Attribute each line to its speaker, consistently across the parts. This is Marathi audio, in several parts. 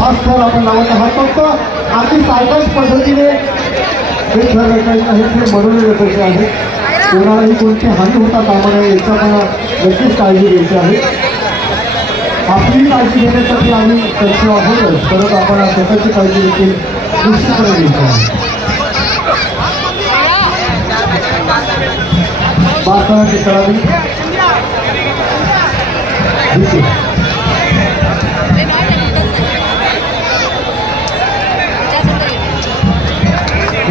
Speaker 1: पाच थर आपण लावत आहात. फक्त अगदी सावकाश पद्धतीने हे थर रचायचे आहेत हे म्हणून रचायचे आहे. कोणालाही कोणती हानी होता कामा नये याचा पण नक्कीच काळजी घ्यायची आहे. आपली काळजी घेण्यासाठी आम्ही सक्षम आहोतच. परत आपण स्वतःची काळजी देखील निश्चितपणे घ्यायची आहे. बासनाची करावी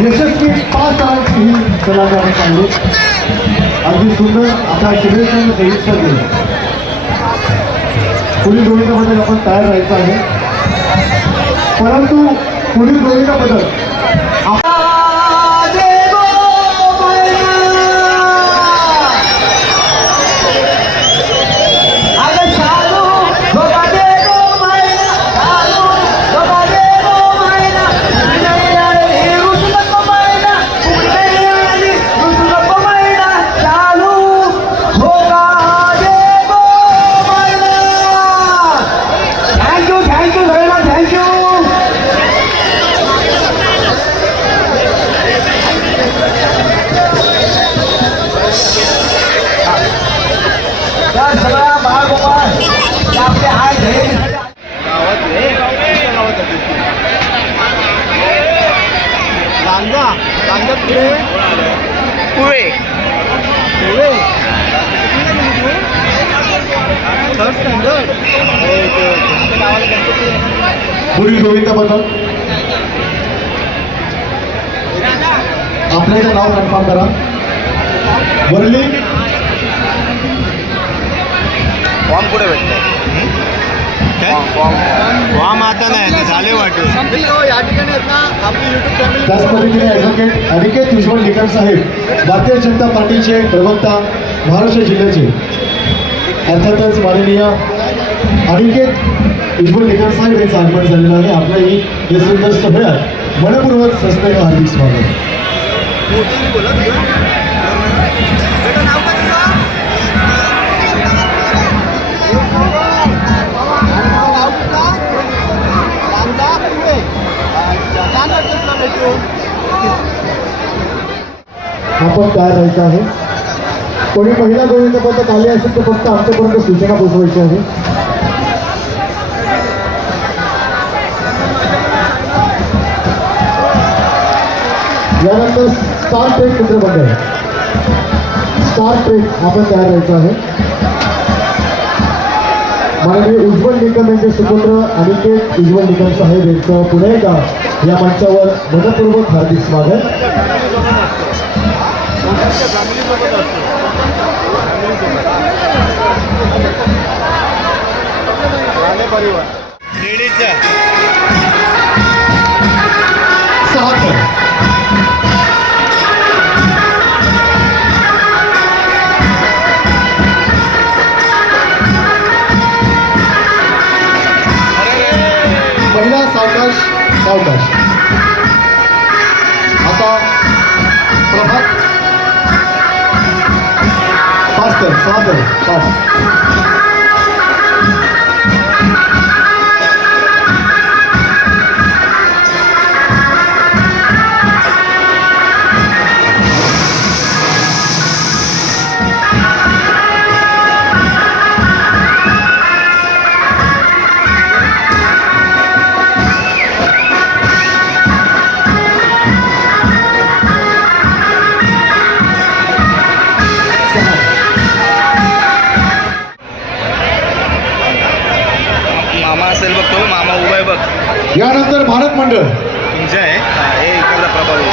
Speaker 1: यशस्वी पाच जणांची ही कलाकार आपण अगदी सुंदर. आता शिबिरसंघ संयुक्त केलं. पुढील भूमिकेबद्दल आपण तयार राहायचं आहे. परंतु पुढील भूमिकेबद्दल पुढील गोविंदाबद्दल आपलं इथं नाव कन्फर्म करा. वरली.
Speaker 2: फॉर्म कुठे भेटतो फॉर्म फॉर्म. आता नाही झाले वाटून.
Speaker 1: या ठिकाणी आहेत ना आपली युट्यूब चॅनल त्याच पद्धतीने ॲडव्होकेट अनिकेत उज्ज्वल निकम साहेब भारतीय जनता पार्टीचे प्रवक्ता महाराष्ट्र जिल्ह्याचे. अर्थातच माननीय अनिकेत उज्ज्वल निकम साहेब यांचं आगमन झालेलं आहे. आपलंही हे सुंदर सोहळ्यात मनपूर्वक सस्तेक हार्दिक स्वागत. आपण तयार राहायचं आहे. कोणी महिला पथक आले असेल तर फक्त आमच्यापर्यंत सूचना पोचवायची आहे. यानंतर स्टार ट्रेक मित्र मंडळ स्टार ट्रेक आपण तयार राहायचं आहे. माननीय उज्ज्वल निकम यांचे सुपुत्र अनिकेत उज्ज्वल निकम साहेब यांचं पुन्हा एकदा या मंचावर मनपूर्वक हार्दिक स्वागत.
Speaker 2: परिवार
Speaker 1: सहा
Speaker 2: मामा असेल बघ तो मामा उभा आहे बघ.
Speaker 1: यानंतर भारत मंडळ.
Speaker 2: तुमचं आहे? हा, हे इकडला प्रभावी.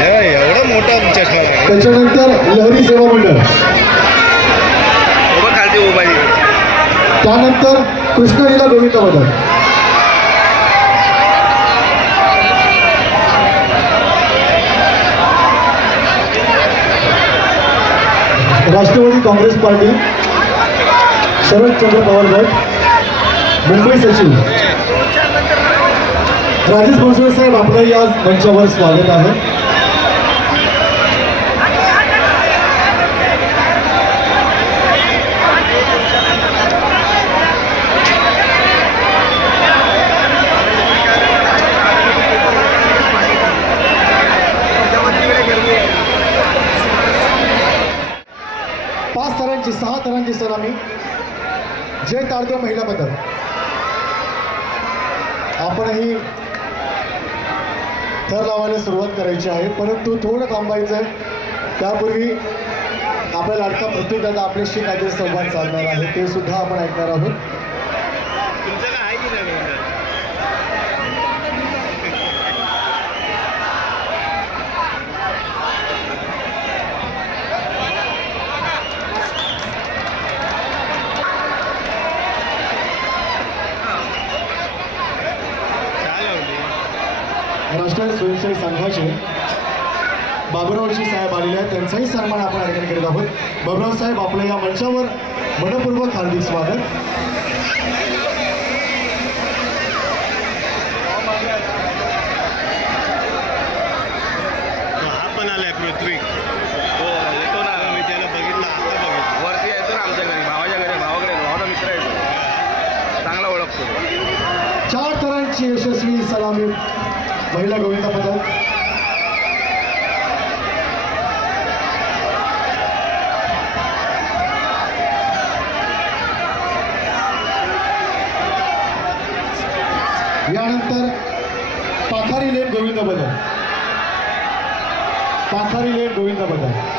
Speaker 2: हे, एवढा मोठा चष्मा लागला
Speaker 1: त्याच्यानंतर लहरी सेवा मंडळ.
Speaker 2: उभा खालती उभा आहे. तिथे.
Speaker 1: त्यानंतर कृष्णलीला गोविंद मदन राष्ट्रवादी काँग्रेस पार्टी शरदचंद्र पवार गट मुंबई सचिव. राजेश भोसले साहेब आपलंही आज मंचावर स्वागत आहे. की सर आम्ही. जे तारदेव महिला पदक. आपणही थर लावायला सुरुवात करायची आहे परंतु थोडं थांबायचं आहे. त्यापूर्वी आपल्या लाडका पृथ्वीदादा आपल्याशी काहीतरी संवाद साधणार आहे ते सुद्धा आपण ऐकणार आहोत
Speaker 2: तुमचं काय आहे की नाही म्हणतात? काय लावली
Speaker 1: राष्ट्रीय स्वयंसेवी संघाचे बाबुरावजी साहेब आलेले आहेत. त्यांचाही सन्मान आपण या ठिकाणी करीत आहोत. बाबुराव साहेब आपल्या या मंचावर मनपूर्वक हार्दिक स्वागत
Speaker 2: हा पण आलाय पृथ्वी
Speaker 3: हो येतो ना
Speaker 2: मी त्याला बघितलं आता बघितलं
Speaker 3: वरती येतो ना आमच्या घरी भावाच्या घरी भावाकडे भावाचा मित्र आहे तो. चांगला ओळखतो तो.
Speaker 1: चार तरांची यशस्वी सलामी महिला गोविंदा पदक. यानंतर पाखारी लेन गोविंद बदल पाखारी लेन गोविंद बदल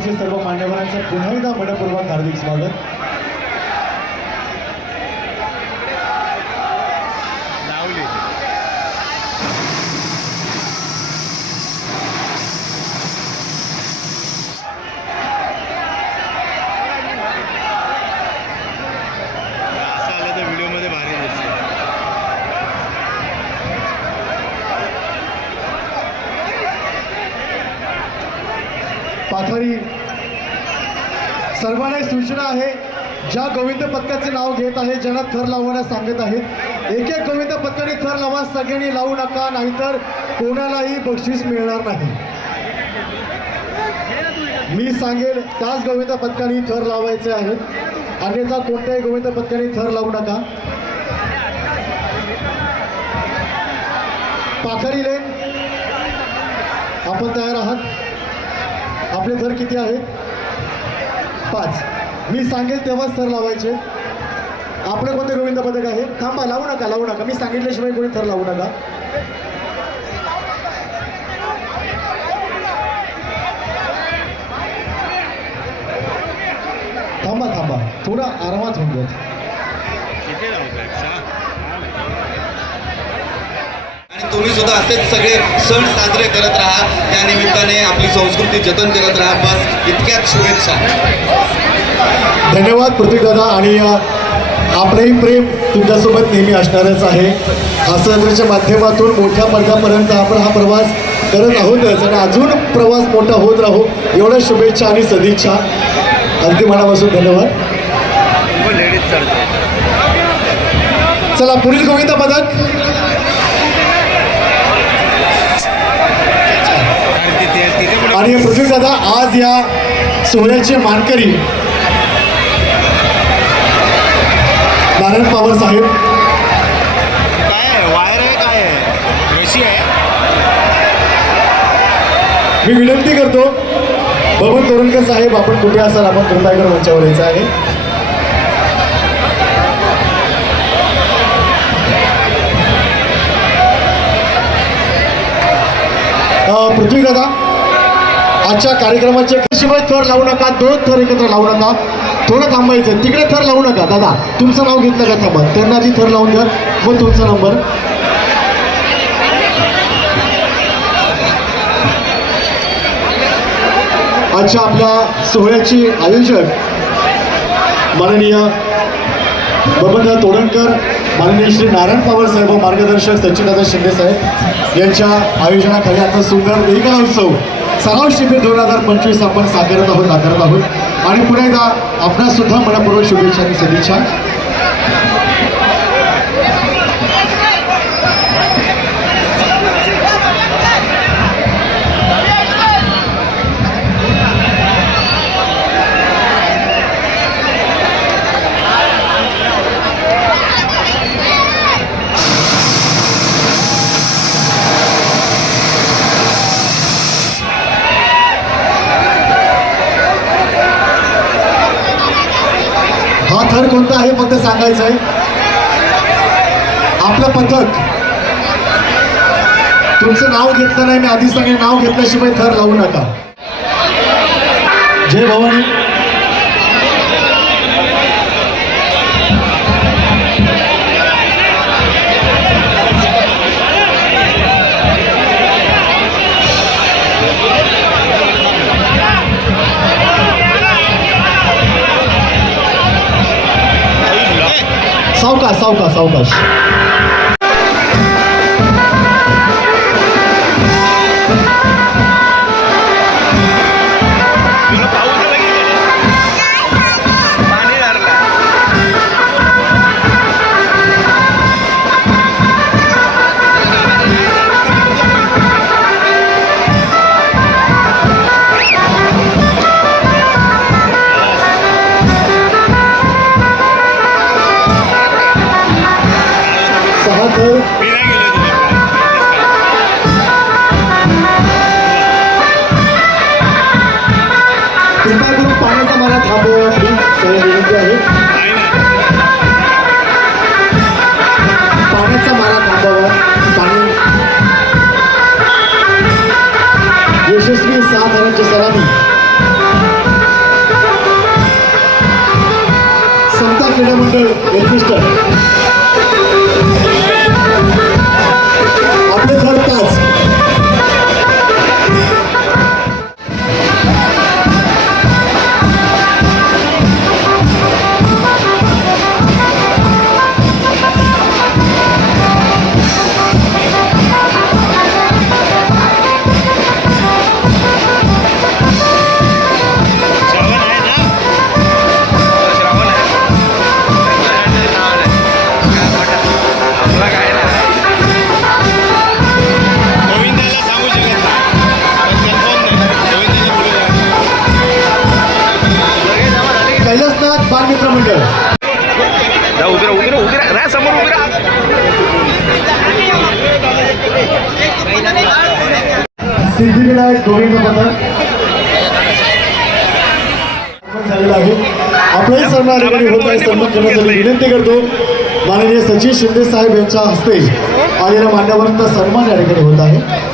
Speaker 1: व्यासपीठावर उपस्थित सर्व मान्यवरांचं पुन्हा एकदा मनपूर्वक हार्दिक स्वागत
Speaker 2: लावली असं आलं तर व्हिडिओमध्ये भारी दिसते
Speaker 1: पाथरी सर्वांना सूचना आहे. ज्या गोविंद पथकाचे नाव घेत आहे ज्यांना थर लावण्यास सांगत आहेत. एक एक गोविंद पथकाने थर लावा सगळ्यांनी लावू नका नाहीतर कोणालाही बक्षीस मिळणार नाही. मी सांगेल त्याच गोविंद पथकाने थर लावायचे आहेत. अन्यथा कोणत्याही गोविंद पथकाने थर लावू नका. पाखरी लेन आपण तयार आहात. आपले थर किती आहेत? पाच. मी सांगेल तेव्हाच थर लावायचे. आपलं कोणते गोविंद पदक आहे? थांबा लावू नका लावू नका. मी सांगितल्याशिवाय कोणी थर लावू नका. थांबा थांबा. थोडा आरामात होऊन जात
Speaker 2: किती लावताय सहा
Speaker 4: आणि तुम्ही सुद्धा असेच सगळे सण साजरे करत राहा. त्या निमित्ताने आपली संस्कृती जतन करत राहा. बस इतक्याच शुभेच्छा.
Speaker 1: धन्यवाद पृथ्वीदादा आणि आपलंही प्रेम तुमच्यासोबत नेहमी असणारच आहे. हास्यजत्रेच्या माध्यमातून मोठ्या पडद्यापर्यंत आपण हा प्रवास करत आहोतच. आणि अजून प्रवास मोठा होत राहू एवढ्या शुभेच्छा आणि सदिच्छा. अगदी मनापासून धन्यवाद.
Speaker 2: चढते.
Speaker 1: चला पुढील गोविंद पदक. पृथ्वीदादा आज या सोहळ्याचे मानकरी नारायण पवार साहेब.
Speaker 2: काय आहे? वायर आहे काय आहे? रशी आहे?
Speaker 1: मी विनंती करतो बबन तोरणकर साहेब आपण कुठे असाल? आपण कृपया करून मंचावर यायचं आहे. पृथ्वी दादा. आजच्या कार्यक्रमाचे शिवाय थर लावू नका दोन थर एकत्र लावू नका. थोडं थांबायचं तिकडे थर लावू नका दादा. तुमचं नाव घेतलं का थांबा? त्यांना आधी थर लावून द्या. मग तुमचा नंबर. आजच्या आपल्या सोहळ्याची आयोजक माननीय बबनदा तोडणकर माननीय श्री नारायण पवार साहेब मार्गदर्शक सचिनदादा शिंदे साहेब यांच्या आयोजनाखाली आता सुंदर वेगळा उत्सव सराव शिबिर दोन हजार पंचवीस आपण साकारत आहोत साकारत आहोत. आणि पुन्हा एकदा आपणासुद्धा मनापूर्वक शुभेच्छा आणि सदिच्छा शब्द सांगायचा सांगायचं आहे. आपलं पथक. तुमचं नाव घेतलं नाही मी आधी सांगेन नाव घेतल्याशिवाय थर लावू नका. जय भवानी.
Speaker 2: Salca, salca, salca.
Speaker 1: कृपया करून पाण्याचा मला थांबवा ही विनंती आहे पाण्याचा मारा थांबवा पाणी यशस्वी सहा थरांची सलामी समता क्रीडा मंडळ एल्फिस्टर
Speaker 3: राहा, उभी राहा, उभी राहा. राहा समोर उभी राहा
Speaker 1: गोविंद झालेला आहे. ठिकाणी होत आहे. सन्मान करण्यासाठी विनंती करतो. माननीय सचिन शिंदे साहेब यांच्या हस्ते आलेल्या मान्यवरांचा सन्मान या ठिकाणी होत आहे.